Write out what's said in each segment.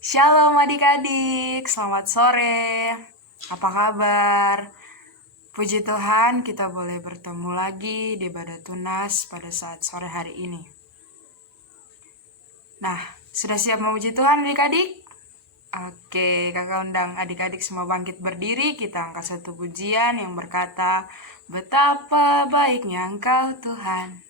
Shalom adik-adik, selamat sore. Apa kabar? Puji Tuhan kita boleh bertemu lagi di Ibadah Tunas pada saat sore hari ini. Nah, sudah siap memuji Tuhan adik-adik? Oke, kakak undang adik-adik semua bangkit berdiri. Kita angkat satu pujian yang berkata, betapa baiknya Engkau Tuhan.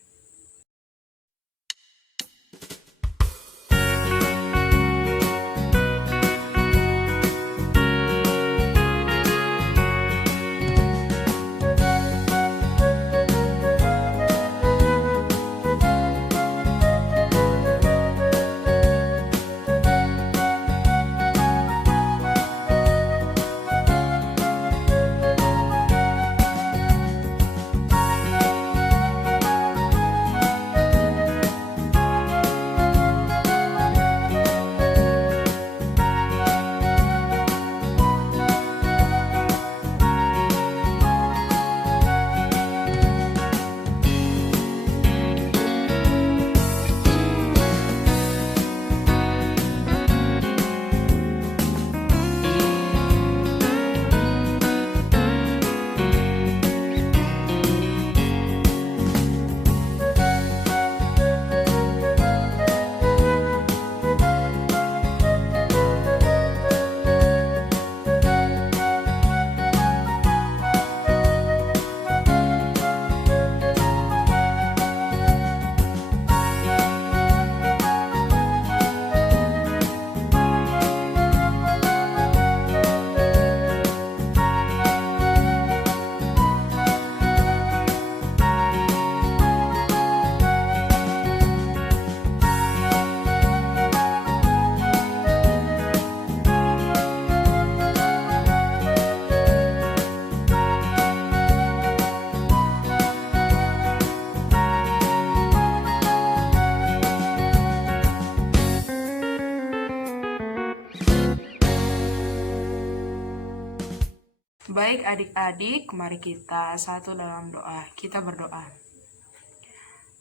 Baik adik-adik, mari kita satu dalam doa. Kita berdoa.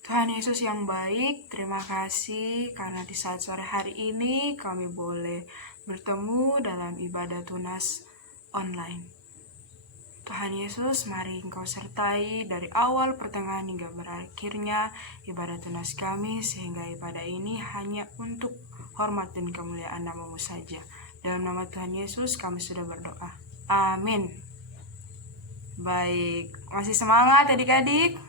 Tuhan Yesus yang baik, terima kasih karena di saat sore hari ini kami boleh bertemu dalam ibadah tunas online. Tuhan Yesus, mari Engkau sertai dari awal, pertengahan hingga berakhirnya ibadah tunas kami, sehingga ibadah ini hanya untuk hormat dan kemuliaan nama-Mu saja. Dalam nama Tuhan Yesus kami sudah berdoa. Amin. Baik, masih semangat adik-adik?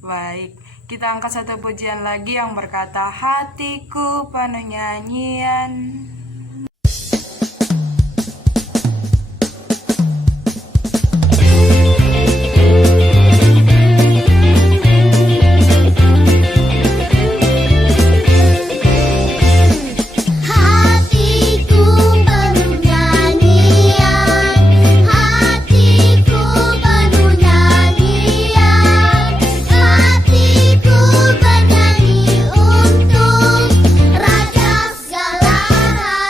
Baik, kita angkat satu pujian lagi yang berkata, hatiku penuh nyanyian. Hatiku bernyanyi untuk Raja segala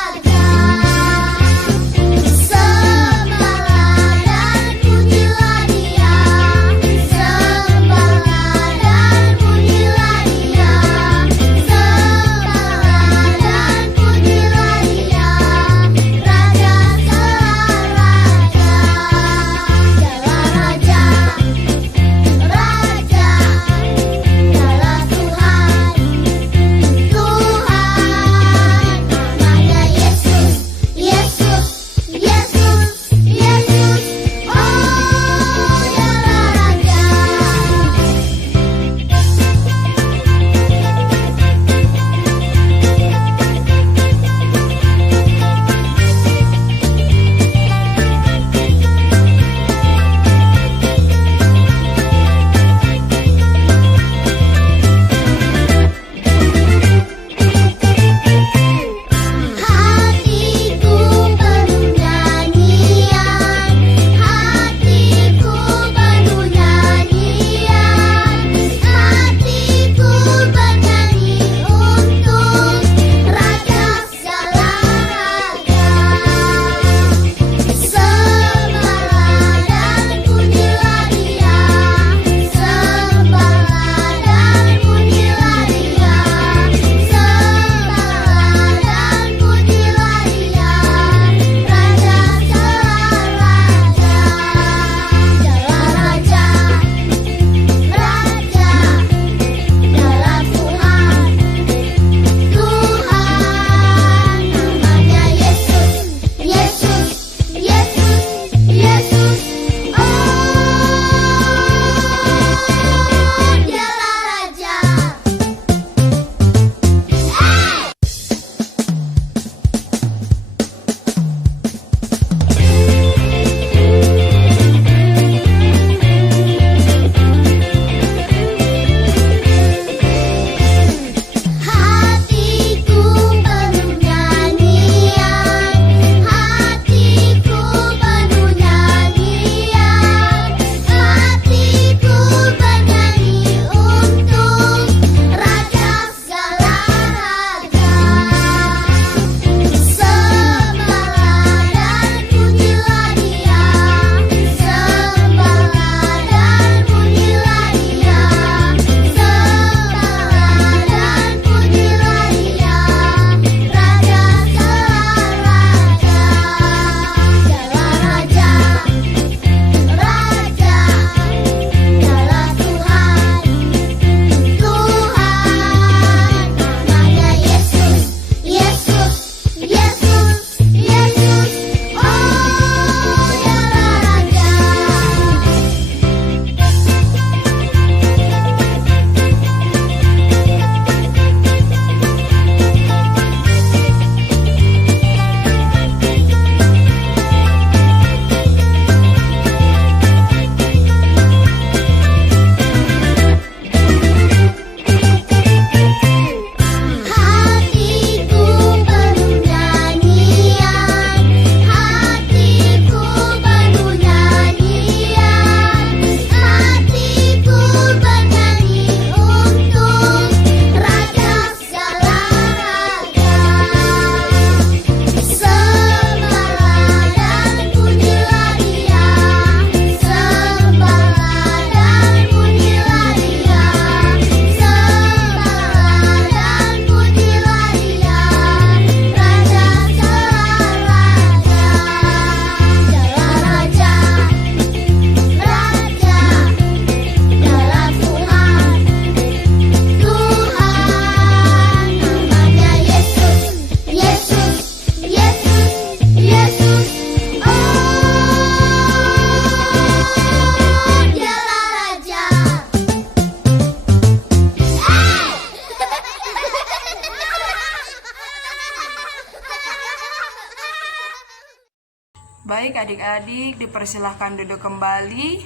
Baik adik-adik, dipersilahkan duduk kembali.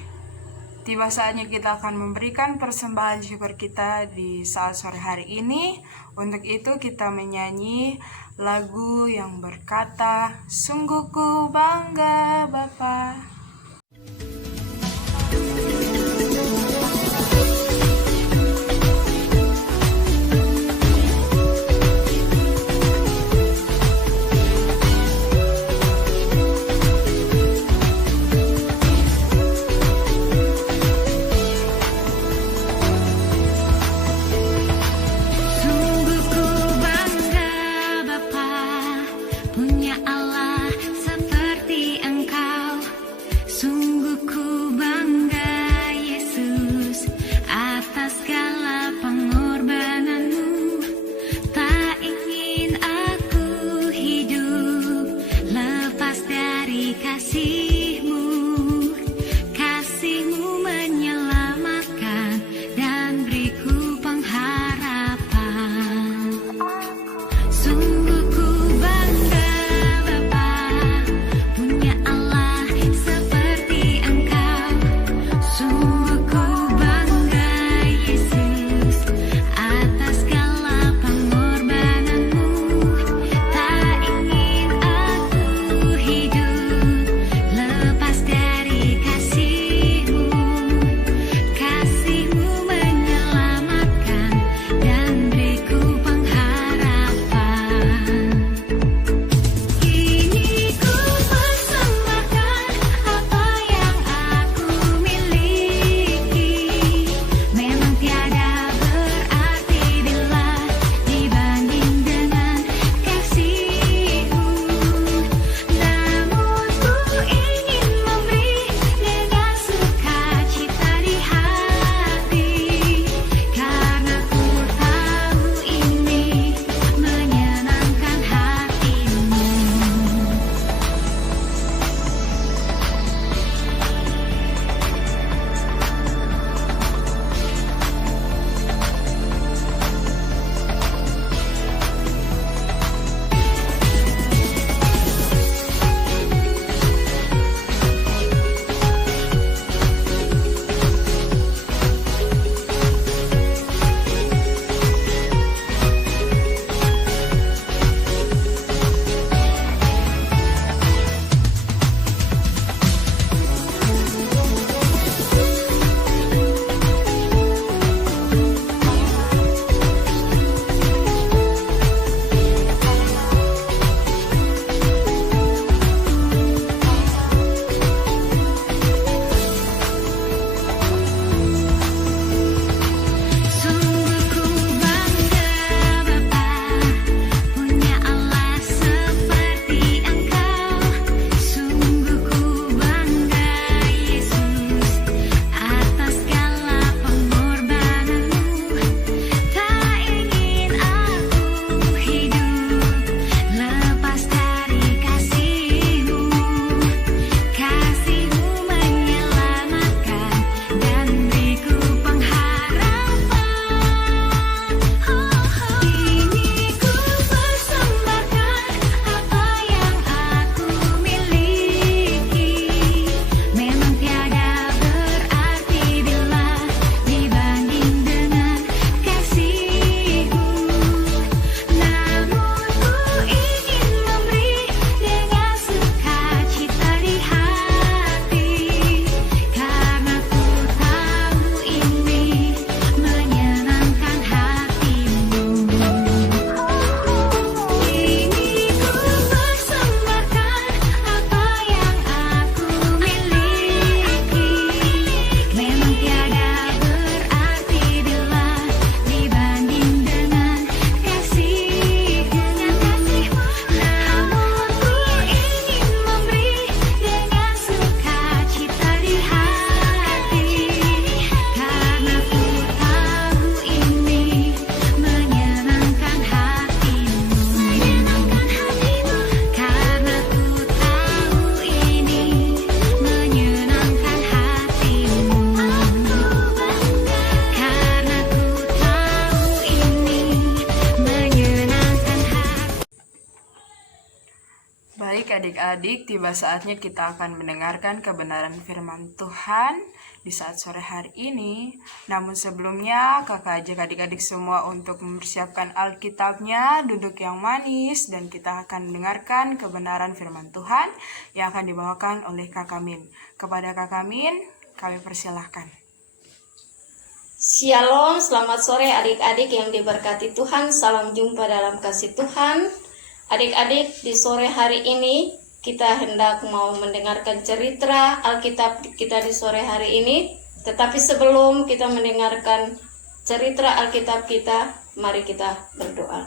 Tiba saatnya kita akan memberikan persembahan syukur kita di saat sore hari ini. Untuk itu kita menyanyi lagu yang berkata, sungguh ku bangga Bapa. Punya Allah seperti Engkau, Baik adik-adik, tiba saatnya kita akan mendengarkan kebenaran firman Tuhan di saat sore hari ini. Namun sebelumnya, kakak ajak adik-adik semua untuk mempersiapkan Alkitabnya, duduk yang manis, dan kita akan mendengarkan kebenaran firman Tuhan yang akan dibawakan oleh kakak Min. Kepada kakak Min, kami persilahkan. Shalom, selamat sore adik-adik yang diberkati Tuhan. Salam jumpa dalam kasih Tuhan. Adik-adik, di sore hari ini kita hendak mau mendengarkan cerita Alkitab kita di sore hari ini. Tetapi sebelum kita mendengarkan cerita Alkitab kita, mari kita berdoa.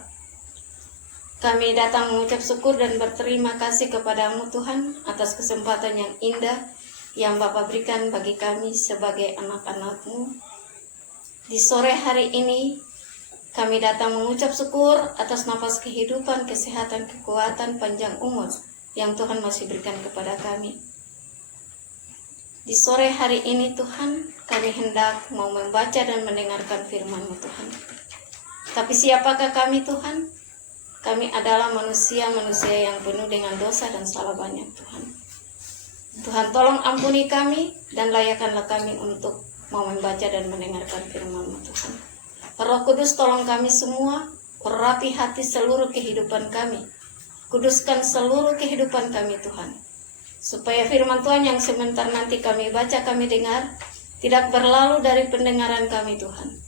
Kami datang mengucap syukur dan berterima kasih kepadamu Tuhan atas kesempatan yang indah yang Bapa berikan bagi kami sebagai anak-anak-Mu. Di sore hari ini kami datang mengucap syukur atas nafas kehidupan, kesehatan, kekuatan, panjang umur yang Tuhan masih berikan kepada kami. Di sore hari ini Tuhan, kami hendak mau membaca dan mendengarkan firman-Mu Tuhan. Tapi siapakah kami Tuhan? Kami adalah manusia-manusia yang penuh dengan dosa dan salah banyak Tuhan. Tuhan tolong ampuni kami dan layakkanlah kami untuk mau membaca dan mendengarkan firman-Mu Tuhan. Roh Kudus tolong kami semua, urapi hati seluruh kehidupan kami. Kuduskan seluruh kehidupan kami Tuhan. Supaya firman Tuhan yang sebentar nanti kami baca, kami dengar, tidak berlalu dari pendengaran kami Tuhan.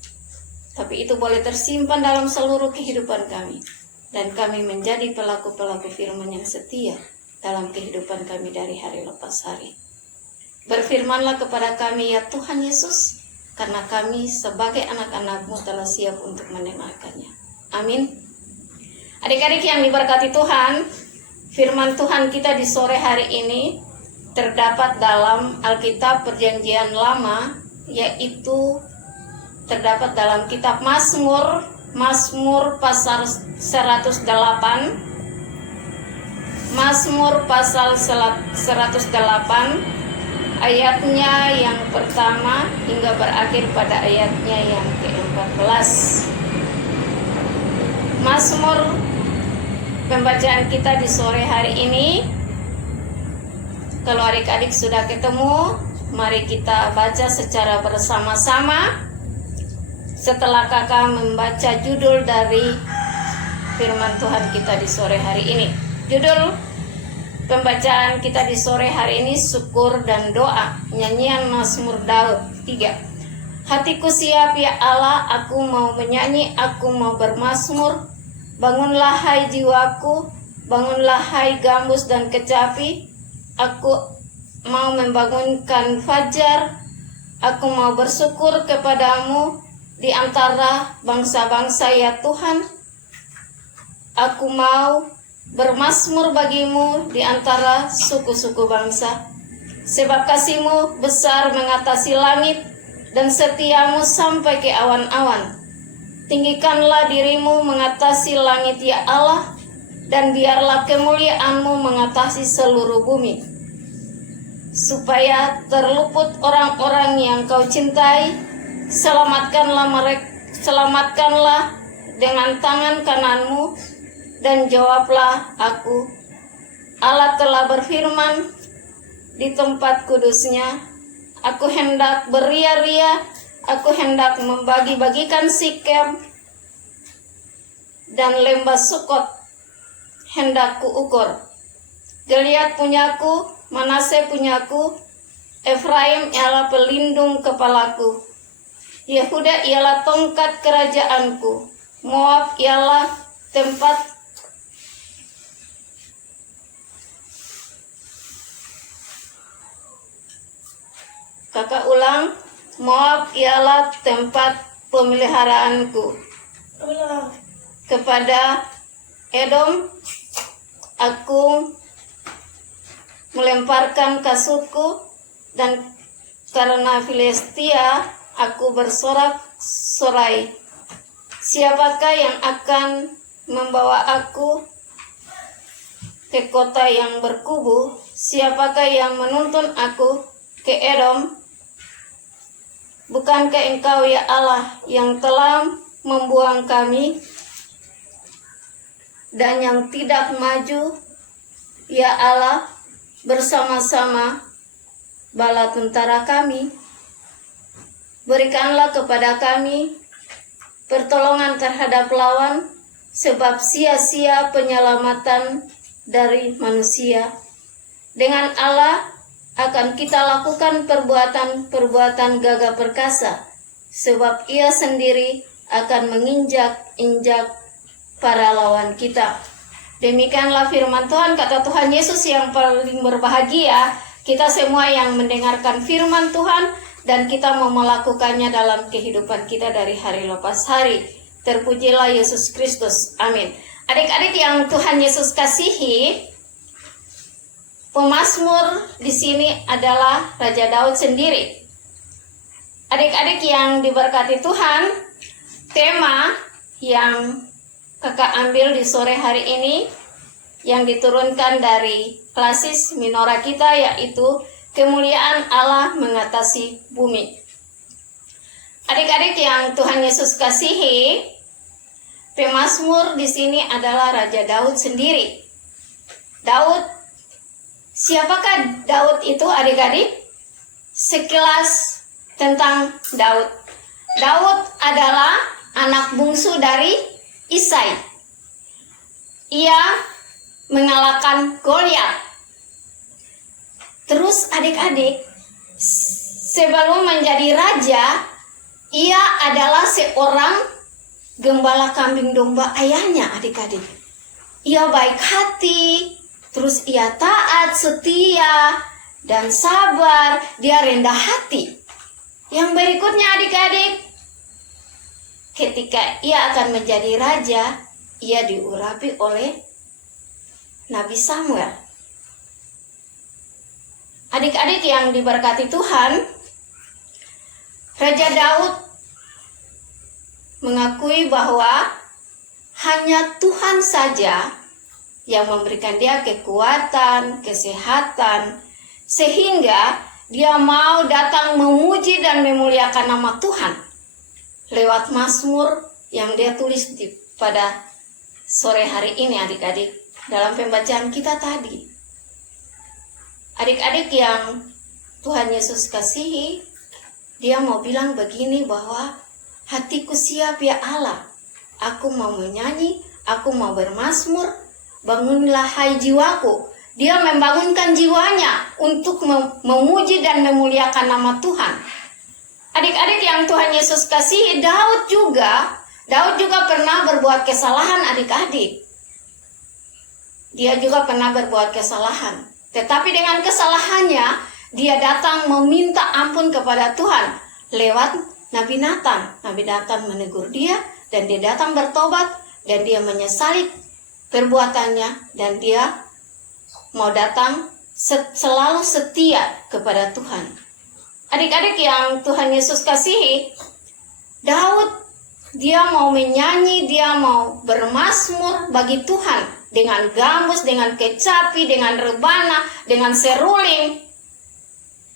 Tapi itu boleh tersimpan dalam seluruh kehidupan kami. Dan kami menjadi pelaku-pelaku firman yang setia dalam kehidupan kami dari hari lepas hari. Berfirmanlah kepada kami ya Tuhan Yesus, karena kami sebagai anak-anak-Mu telah siap untuk mendengarkannya. Amin. Adik-adik yang diberkati Tuhan, firman Tuhan kita di sore hari ini terdapat dalam Alkitab Perjanjian Lama, yaitu terdapat dalam kitab Mazmur pasal 108. Mazmur pasal 108 ayatnya yang pertama hingga berakhir pada ayatnya yang ke-14. Mazmur pembacaan kita di sore hari ini. Kalau adik-adik sudah ketemu, mari kita baca secara bersama-sama. Setelah kakak membaca judul dari firman Tuhan kita di sore hari ini. Judul pembacaan kita di sore hari ini, syukur dan doa, nyanyian Mazmur Daud 3. Hatiku siap ya Allah, aku mau menyanyi, aku mau bermazmur. Bangunlah hai jiwaku, bangunlah hai gambus dan kecapi. Aku mau membangunkan fajar, aku mau bersyukur kepadamu di antara bangsa-bangsa ya Tuhan. Aku mau bermazmur bagimu di antara suku-suku bangsa. Sebab kasih-Mu besar mengatasi langit dan setiamu sampai ke awan-awan. Tinggikanlah dirimu mengatasi langit ya Allah, dan biarlah kemuliaan-Mu mengatasi seluruh bumi. Supaya terluput orang-orang yang Kau cintai, selamatkanlah dengan tangan kanan-Mu, dan jawablah aku. Allah telah berfirman di tempat kudusnya, aku hendak beria-ria, aku hendak membagi-bagikan Sikem dan lembah Sukot hendak kuukur. Gilead punyaku, Manase punyaku, Efraim ialah pelindung kepalaku, Yehuda ialah tongkat kerajaanku, Moab ialah tempat kakak ulang, Moab ialah tempat pemeliharaanku. Kepada Edom aku melemparkan kasutku, dan karena Filistia aku bersorak-sorai. Siapakah yang akan membawa aku ke kota yang berkubu? Siapakah yang menuntun aku ke Edom? Bukankah Engkau ya Allah yang telah membuang kami dan yang tidak maju, ya Allah, bersama-sama bala tentara kami. Berikanlah kepada kami pertolongan terhadap lawan, sebab sia-sia penyelamatan dari manusia. Dengan Allah akan kita lakukan perbuatan-perbuatan gagah perkasa, sebab Ia sendiri akan menginjak-injak para lawan kita. Demikianlah firman Tuhan, kata Tuhan Yesus yang paling berbahagia, kita semua yang mendengarkan firman Tuhan, dan kita mau melakukannya dalam kehidupan kita dari hari lepas hari. Terpujilah Yesus Kristus. Amin. Adik-adik yang Tuhan Yesus kasihi, pemazmur di sini adalah Raja Daud sendiri. Adik-adik yang diberkati Tuhan, tema yang kakak ambil di sore hari ini yang diturunkan dari klasis minora kita, yaitu kemuliaan Allah mengatasi bumi. Adik-adik yang Tuhan Yesus kasihi, pemazmur di sini adalah Raja Daud sendiri. Daud, siapakah Daud itu adik-adik? Sekilas tentang Daud. Daud adalah anak bungsu dari Isai. Ia mengalahkan Goliat. Terus adik-adik, sebelum menjadi raja, ia adalah seorang gembala kambing domba ayahnya, adik-adik. Ia baik hati, terus ia taat, setia, dan sabar. Dia rendah hati. Yang berikutnya adik-adik, ketika ia akan menjadi raja, ia diurapi oleh Nabi Samuel. Adik-adik yang diberkati Tuhan, Raja Daud mengakui bahwa hanya Tuhan saja yang memberikan dia kekuatan, kesehatan, sehingga dia mau datang memuji dan memuliakan nama Tuhan lewat mazmur yang dia tulis pada sore hari ini, adik-adik, dalam pembacaan kita tadi. Adik-adik yang Tuhan Yesus kasihi, dia mau bilang begini bahwa hatiku siap ya Allah, aku mau menyanyi, aku mau bermazmur, bangunlah hai jiwaku. Dia membangunkan jiwanya untuk memuji dan memuliakan nama Tuhan. Adik-adik yang Tuhan Yesus kasihi, Daud juga pernah berbuat kesalahan, adik-adik. Dia juga pernah berbuat kesalahan. Tetapi dengan kesalahannya, dia datang meminta ampun kepada Tuhan lewat Nabi Nathan. Nabi Nathan menegur dia, dan dia datang bertobat, dan dia menyesali perbuatannya, dan dia mau datang selalu setia kepada Tuhan. Adik-adik yang Tuhan Yesus kasihi, Daud, dia mau menyanyi, dia mau bermazmur bagi Tuhan dengan gambus, dengan kecapi, dengan rebana, dengan seruling.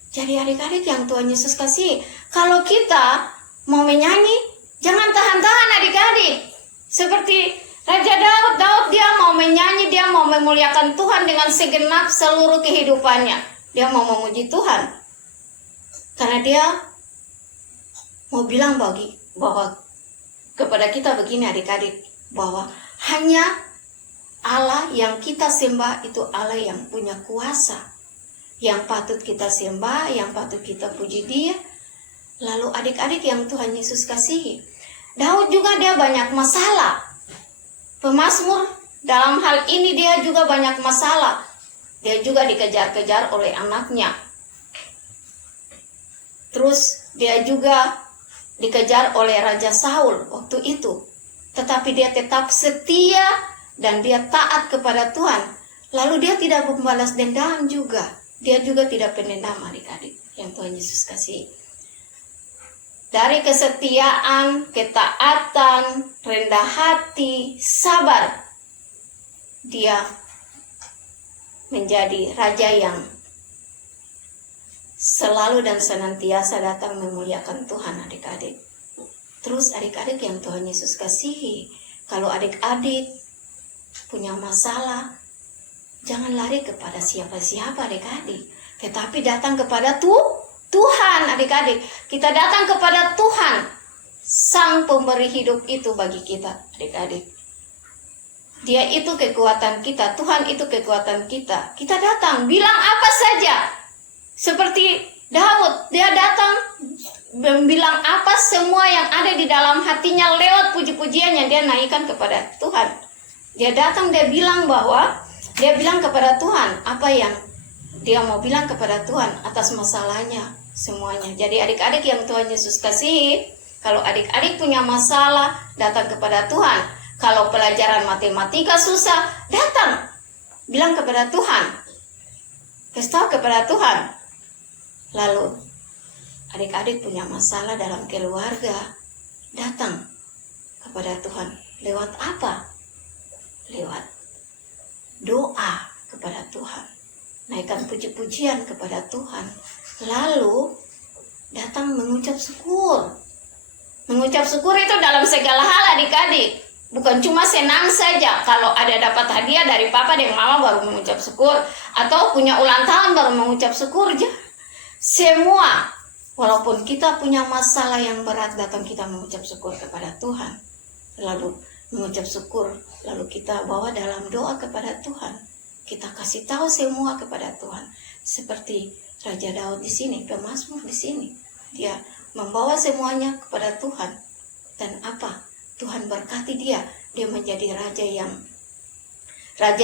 Jadi adik-adik yang Tuhan Yesus kasih, kalau kita mau menyanyi, jangan tahan-tahan adik-adik. Seperti Raja Daud dia mau menyanyi, dia mau memuliakan Tuhan dengan segenap seluruh kehidupannya. Dia mau memuji Tuhan. Karena dia mau bilang bahwa kepada kita begini adik-adik, bahwa hanya Allah yang kita sembah itu Allah yang punya kuasa, yang patut kita sembah, yang patut kita puji dia. Lalu adik-adik yang Tuhan Yesus kasihi, Daud juga dia banyak masalah. Pemazmur dalam hal ini dia juga banyak masalah. Dia juga dikejar-kejar oleh anaknya. Terus dia juga dikejar oleh Raja Saul waktu itu. Tetapi dia tetap setia dan dia taat kepada Tuhan. Lalu dia tidak membalas dendam juga. Dia juga tidak pendendam, adik-adik yang Tuhan Yesus kasih. Dari kesetiaan, ketaatan, rendah hati, sabar, dia menjadi raja yang selalu dan senantiasa datang memuliakan Tuhan, adik-adik. Terus adik-adik yang Tuhan Yesus kasihi, kalau adik-adik punya masalah, Jangan lari kepada siapa-siapa adik-adik, tetapi datang kepada Tuhan adik-adik. Kita datang kepada Tuhan, Sang Pemberi hidup itu bagi kita adik-adik. Dia itu kekuatan kita, Tuhan itu kekuatan kita. Kita datang, bilang apa saja. Seperti Daud, dia datang bilang apa semua yang ada di dalam hatinya lewat puji-pujiannya dia naikkan kepada Tuhan. Dia datang, dia bilang kepada Tuhan apa yang dia mau bilang kepada Tuhan atas masalahnya semuanya. Jadi adik-adik yang Tuhan Yesus kasihi, kalau adik-adik punya masalah, datang kepada Tuhan. Kalau pelajaran matematika susah, datang, bilang kepada Tuhan, kasih tahu kepada Tuhan. Lalu adik-adik punya masalah dalam keluarga, datang kepada Tuhan. Lewat apa? Lewat doa kepada Tuhan, naikkan puji-pujian kepada Tuhan, lalu datang mengucap syukur. Mengucap syukur itu dalam segala hal adik-adik, bukan cuma senang saja kalau ada dapat hadiah dari papa dan mama baru mengucap syukur, atau punya ulang tahun baru mengucap syukur. Semua, walaupun kita punya masalah yang berat, datang kita mengucap syukur kepada Tuhan, lalu mengucap syukur, lalu kita bawa dalam doa kepada Tuhan. Kita kasih tahu semua kepada Tuhan. Seperti Raja Daud di sini, pemazmur di sini, dia membawa semuanya kepada Tuhan. Dan apa? Tuhan berkati dia menjadi raja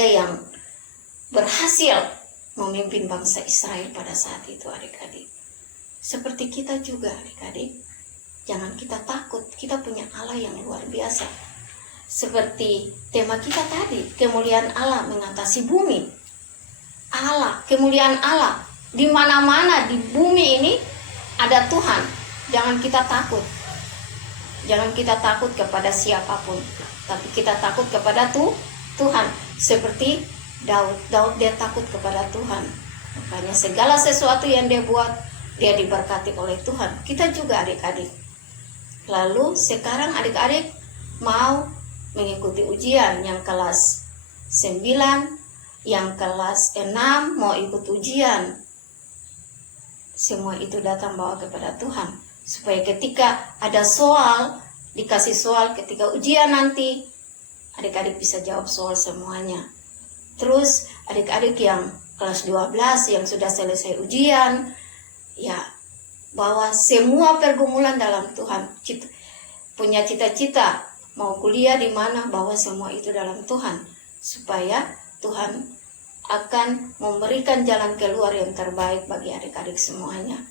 yang berhasil memimpin bangsa Israel pada saat itu adik-adik. Seperti kita juga adik-adik, jangan kita takut, kita punya Allah yang luar biasa. Seperti tema kita tadi, kemuliaan Allah mengatasi bumi. Kemuliaan Allah. Di mana-mana di bumi ini ada Tuhan. Jangan kita takut. Jangan kita takut kepada siapapun, tapi kita takut kepada Tuhan. Seperti Daud dia takut kepada Tuhan. Makanya segala sesuatu yang dia buat, dia diberkati oleh Tuhan. Kita juga adik-adik. Lalu sekarang adik-adik mau mengikuti ujian yang kelas 9, yang kelas 6 mau ikut ujian. Semua itu datang bawa kepada Tuhan, supaya ketika ada soal, dikasih soal ketika ujian nanti, adik-adik bisa jawab soal semuanya. Terus adik-adik yang kelas 12 yang sudah selesai ujian, ya bawa semua pergumulan dalam Tuhan. Punya cita-cita mau kuliah di mana, bawa semua itu dalam Tuhan, supaya Tuhan akan memberikan jalan keluar yang terbaik bagi adik-adik semuanya.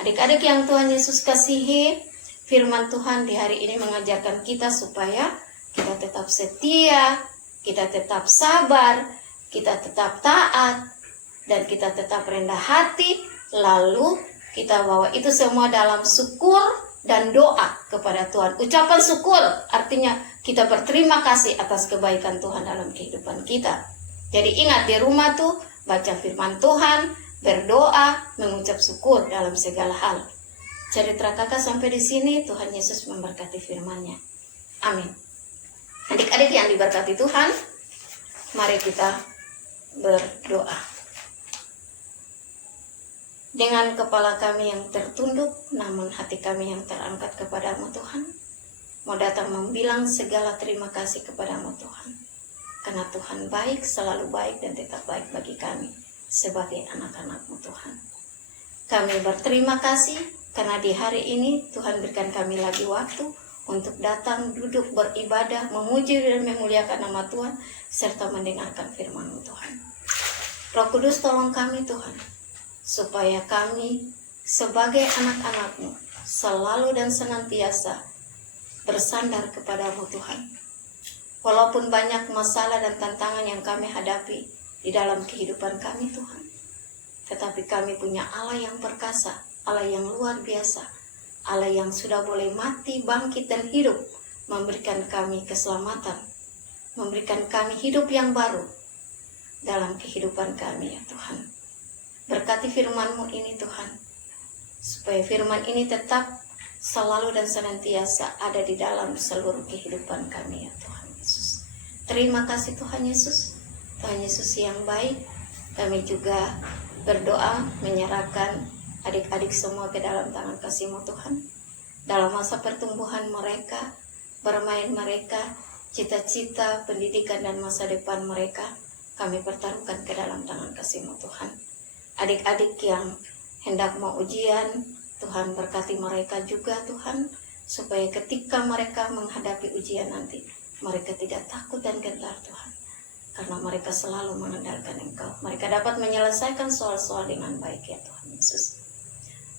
Adik-adik yang Tuhan Yesus kasihi, firman Tuhan di hari ini mengajarkan kita supaya kita tetap setia, kita tetap sabar, kita tetap taat, dan kita tetap rendah hati. Lalu kita bawa itu semua dalam syukur dan doa kepada Tuhan. Ucapan syukur artinya kita berterima kasih atas kebaikan Tuhan dalam kehidupan kita. Jadi ingat, di rumah tuh baca firman Tuhan, berdoa, mengucap syukur dalam segala hal. Cerita kakak sampai di sini. Tuhan Yesus memberkati firman-Nya. Amin. Adik-adik yang diberkati Tuhan, mari kita berdoa. Dengan kepala kami yang tertunduk, namun hati kami yang terangkat kepadamu Tuhan, mau datang membilang segala terima kasih kepadamu Tuhan. Karena Tuhan baik, selalu baik dan tetap baik bagi kami sebagai anak-anak-Mu Tuhan. Kami berterima kasih karena di hari ini Tuhan berikan kami lagi waktu untuk datang, duduk, beribadah, memuji dan memuliakan nama Tuhan, serta mendengarkan firman-Mu Tuhan. Roh Kudus tolong kami Tuhan, supaya kami sebagai anak-anak-Mu selalu dan senantiasa bersandar kepada-Mu Tuhan. Walaupun banyak masalah dan tantangan yang kami hadapi di dalam kehidupan kami Tuhan, tetapi kami punya Allah yang perkasa, Allah yang luar biasa, Allah yang sudah boleh mati, bangkit dan hidup, memberikan kami keselamatan, memberikan kami hidup yang baru dalam kehidupan kami ya Tuhan. Berkati firman-Mu ini Tuhan, supaya firman ini tetap selalu dan senantiasa ada di dalam seluruh kehidupan kami ya Tuhan Yesus. Terima kasih Tuhan Yesus. Tuhan Yesus yang baik, kami juga berdoa menyerahkan adik-adik semua ke dalam tangan kasih-Mu Tuhan. Dalam masa pertumbuhan mereka, bermain mereka, cita-cita, pendidikan dan masa depan mereka, kami pertaruhkan ke dalam tangan kasih-Mu Tuhan. Adik-adik yang hendak mau ujian, Tuhan berkati mereka juga Tuhan, supaya ketika mereka menghadapi ujian nanti, mereka tidak takut dan gentar Tuhan, karena mereka selalu mengandalkan Engkau. Mereka dapat menyelesaikan soal-soal dengan baik ya Tuhan Yesus.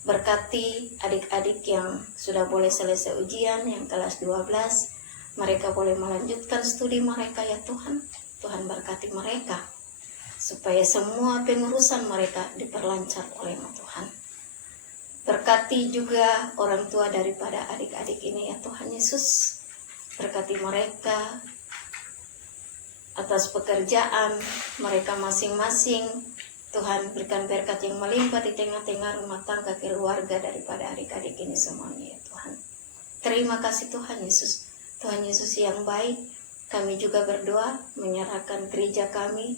Berkati adik-adik yang sudah boleh selesai ujian, yang kelas 12, mereka boleh melanjutkan studi mereka ya Tuhan. Tuhan berkati mereka, supaya semua pengurusan mereka diperlancar oleh-Mu Tuhan. Berkati juga orang tua daripada adik-adik ini ya Tuhan Yesus. Berkati mereka atas pekerjaan mereka masing-masing. Tuhan berikan berkat yang melimpah di tengah-tengah rumah tangga keluarga daripada adik-adik ini semuanya ya Tuhan. Terima kasih Tuhan Yesus. Tuhan Yesus yang baik, kami juga berdoa menyerahkan gereja kami,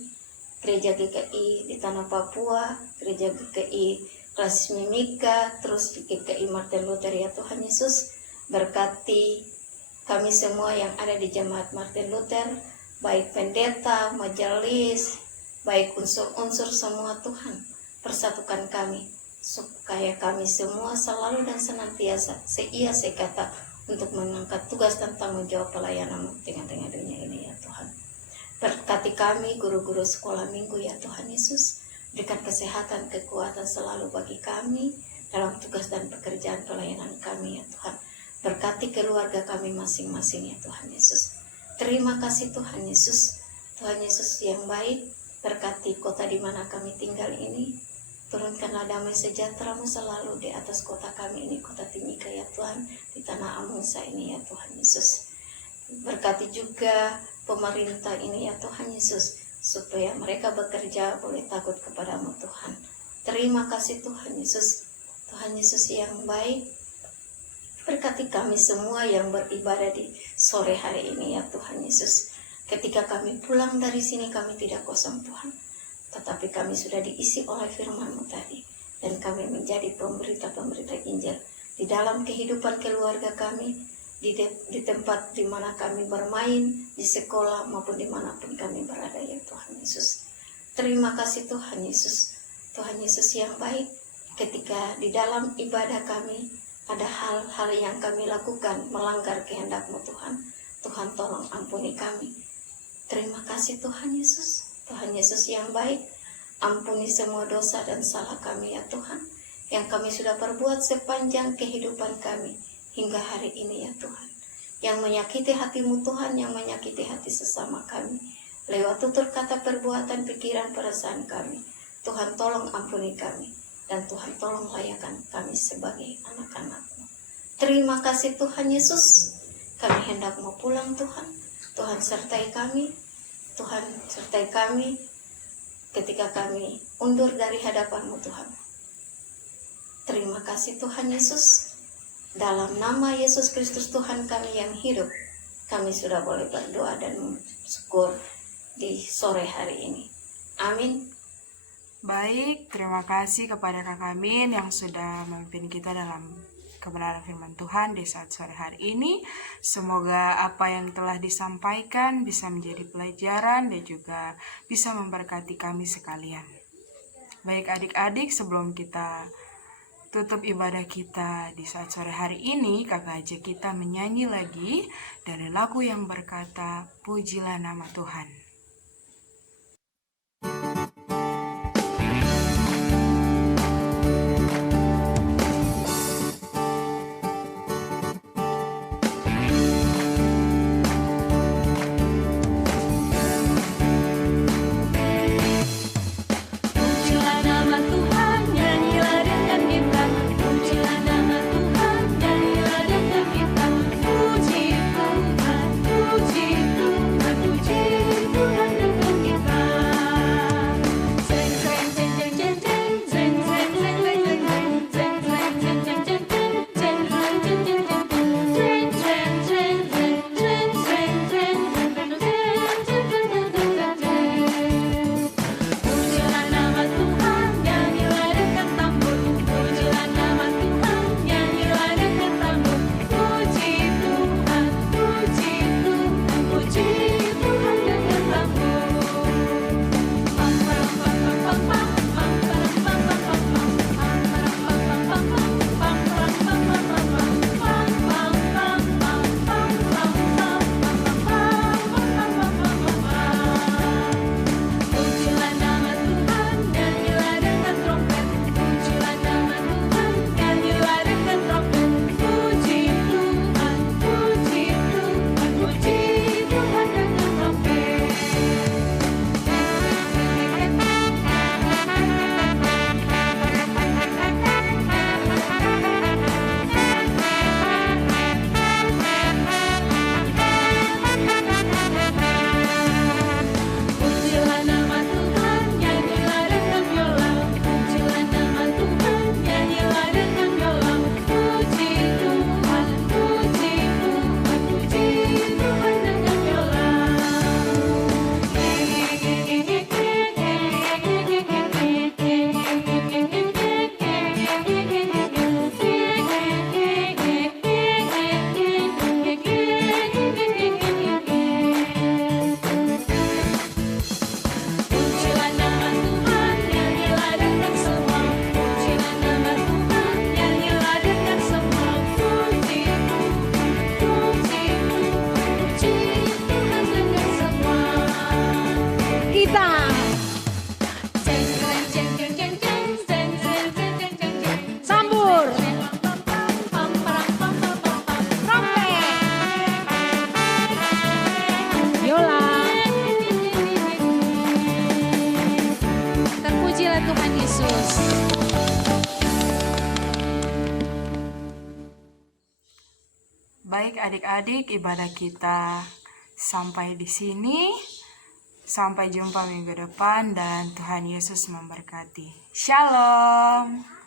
gereja GKI di Tanah Papua, gereja GKI Kelas Mimika, terus GKI Martin Luther ya Tuhan Yesus. Berkati kami semua yang ada di Jemaat Martin Luther, baik pendeta, majelis, baik unsur-unsur semua Tuhan. Persatukan kami, supaya kami semua selalu dan senantiasa seia sekata untuk mengangkat tugas dan tanggung jawab pelayanan di tengah-tengah dunia ini ya Tuhan. Berkati kami guru-guru sekolah minggu ya Tuhan Yesus. Berikan kesehatan, kekuatan selalu bagi kami dalam tugas dan pekerjaan pelayanan kami ya Tuhan. Berkati keluarga kami masing-masing ya Tuhan Yesus. Terima kasih Tuhan Yesus. Tuhan Yesus yang baik, berkati kota di mana kami tinggal ini. Turunkanlah damai sejahtera-Mu selalu di atas kota kami ini, kota Timika ya Tuhan, di tanah Amungsa ini ya Tuhan Yesus. Berkati juga pemerintah ini ya Tuhan Yesus, supaya mereka bekerja boleh takut kepada-Mu Tuhan. Terima kasih Tuhan Yesus. Tuhan Yesus yang baik, berkati kami semua yang beribadah di sore hari ini ya Tuhan Yesus. Ketika kami pulang dari sini, kami tidak kosong Tuhan, tetapi kami sudah diisi oleh firman-Mu tadi, dan kami menjadi pemberita-pemberita Injil di dalam kehidupan keluarga kami, di tempat di mana kami bermain, di sekolah maupun dimanapun kami berada ya Tuhan Yesus. Terima kasih Tuhan Yesus. Tuhan Yesus yang baik, ketika di dalam ibadah kami ada hal-hal yang kami lakukan melanggar kehendak-Mu Tuhan, Tuhan tolong ampuni kami. Terima kasih Tuhan Yesus. Tuhan Yesus yang baik, ampuni semua dosa dan salah kami ya Tuhan, yang kami sudah perbuat sepanjang kehidupan kami hingga hari ini ya Tuhan, yang menyakiti hati-Mu Tuhan, yang menyakiti hati sesama kami lewat tutur kata, perbuatan, pikiran, perasaan kami. Tuhan tolong ampuni kami, dan Tuhan tolong layakan kami sebagai anak-anak-Mu. Terima kasih Tuhan Yesus. Kami hendak mau pulang Tuhan. Tuhan sertai kami, Tuhan sertai kami ketika kami undur dari hadapan-Mu Tuhan. Terima kasih Tuhan Yesus. Dalam nama Yesus Kristus Tuhan kami yang hidup, kami sudah boleh berdoa dan bersyukur di sore hari ini. Amin. Baik, terima kasih kepada Kakak Min yang sudah memimpin kita dalam kebenaran firman Tuhan di saat sore hari ini. Semoga apa yang telah disampaikan bisa menjadi pelajaran dan juga bisa memberkati kami sekalian. Baik adik-adik, sebelum kita tutup ibadah kita di saat sore hari ini, kakak ajak kita menyanyi lagi dari lagu yang berkata, Pujilah Nama Tuhan. Puji Tuhan, puji Yesus. Baik adik-adik, ibadah kita sampai di sini. Sampai jumpa minggu depan dan Tuhan Yesus memberkati. Shalom.